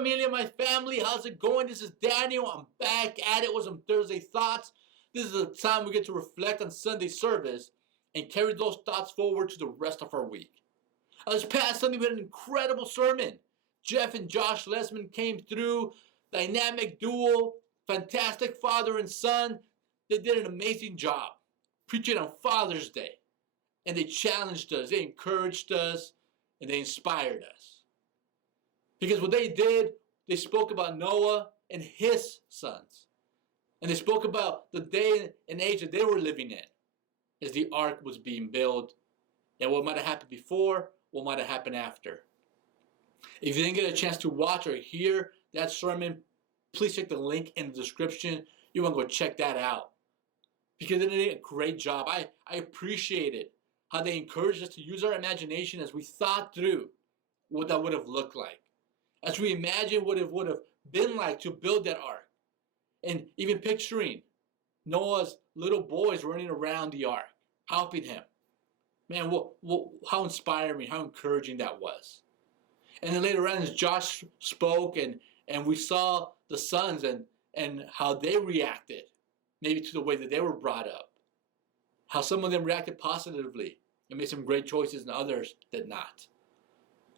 familia, my family, how's it going? This is Daniel. I'm back at it with some Thursday thoughts. This is the time we get to reflect on Sunday service and carry those thoughts forward to the rest of our week. This past Sunday we had an incredible sermon. Jeff and Josh Lesman came through, dynamic duo, fantastic father and son. They did an amazing job preaching on Father's Day. And they challenged us, they encouraged us, and they inspired us. Because what they did, they spoke about Noah and his sons. And they spoke about the day and age that they were living in as the ark was being built, and what might have happened before, what might have happened after. If you didn't get a chance to watch or hear that sermon, please check the link in the description. You want to go check that out. Because they did a great job. I appreciate it. How they encouraged us to use our imagination as we thought through what that would have looked like. As we imagined what it would have been like to build that ark. And even picturing Noah's little boys running around the ark, helping him. Man, how inspiring, how encouraging that was. And then later on as Josh spoke and we saw the sons and how they reacted, maybe to the way that they were brought up. How some of them reacted positively and made some great choices and others did not.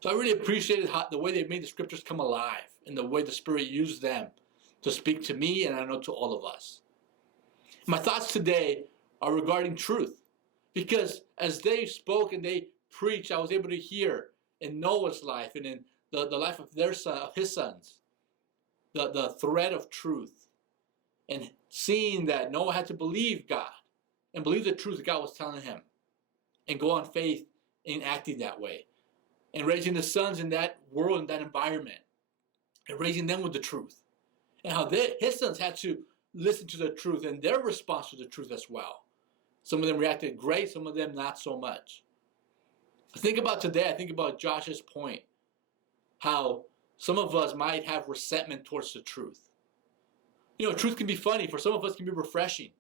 So I really appreciated the way they made the scriptures come alive and the way the Spirit used them to speak to me and I know to all of us. My thoughts today are regarding truth. Because as they spoke and they preached, I was able to hear in Noah's life and in the life of his sons, the thread of truth. And seeing that Noah had to believe God and believe the truth that God was telling him and go on faith in acting that way. And raising the sons in that world, in that environment. And raising them with the truth. And how his sons had to listen to the truth and their response to the truth as well. Some of them reacted great, some of them not so much. I think about today, I think about Josh's point. How some of us might have resentment towards the truth. You know, truth can be funny. For some of us, it can be refreshing.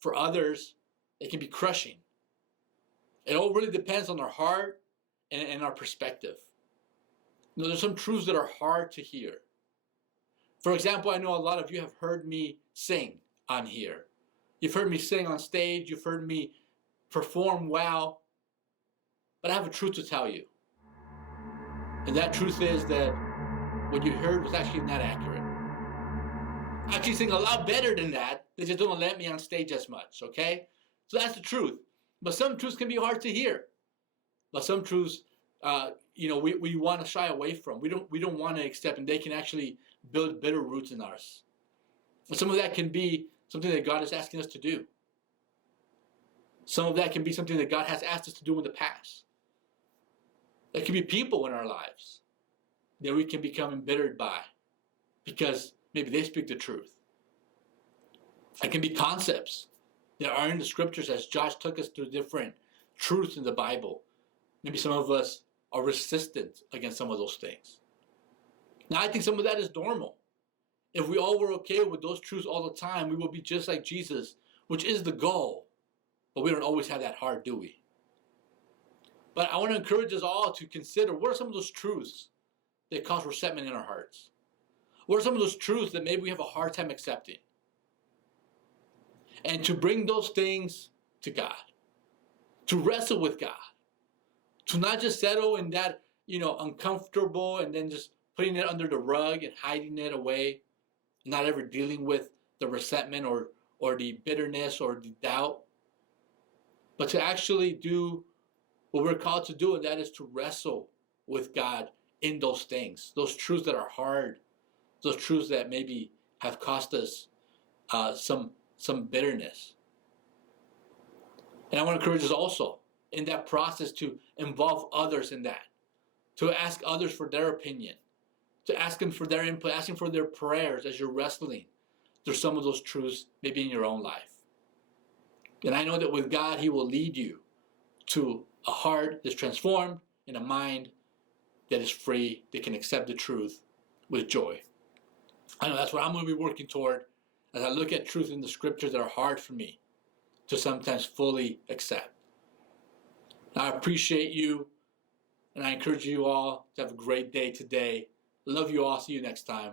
For others, it can be crushing. It all really depends on our heart and our perspective. You know, there's some truths that are hard to hear. For example, I know a lot of you have heard me sing on here. You've heard me sing on stage. You've heard me perform well. But I have a truth to tell you. And that truth is that what you heard was actually not accurate. I actually sing a lot better than that. They just don't let me on stage as much, okay? So that's the truth. But some truths can be hard to hear. But some truths, we want to shy away from. We don't want to accept, and they can actually build bitter roots in us. And some of that can be something that God is asking us to do. Some of that can be something that God has asked us to do in the past. There can be people in our lives that we can become embittered by because maybe they speak the truth. It can be concepts that are in the scriptures as Josh took us through different truths in the Bible. Maybe some of us are resistant against some of those things. Now, I think some of that is normal. If we all were okay with those truths all the time, we will be just like Jesus, which is the goal. But we don't always have that heart, do we? But I want to encourage us all to consider what are some of those truths that cause resentment in our hearts? What are some of those truths that maybe we have a hard time accepting? And to bring those things to God. To wrestle with God. To not just settle in that, uncomfortable and then just putting it under the rug and hiding it away. Not ever dealing with the resentment or the bitterness or the doubt. But to actually do what we're called to do, and that is to wrestle with God in those things. Those truths that are hard. Those truths that maybe have cost us some bitterness. And I want to encourage us also in that process to involve others in that. To ask others for their opinion. To ask them for their input, asking for their prayers as you're wrestling through some of those truths maybe in your own life. And I know that with God, He will lead you to a heart that's transformed and a mind that is free, that can accept the truth with joy. I know that's what I'm going to be working toward as I look at truth in the scriptures that are hard for me to sometimes fully accept. I appreciate you, and I encourage you all to have a great day today. Love you all. See you next time.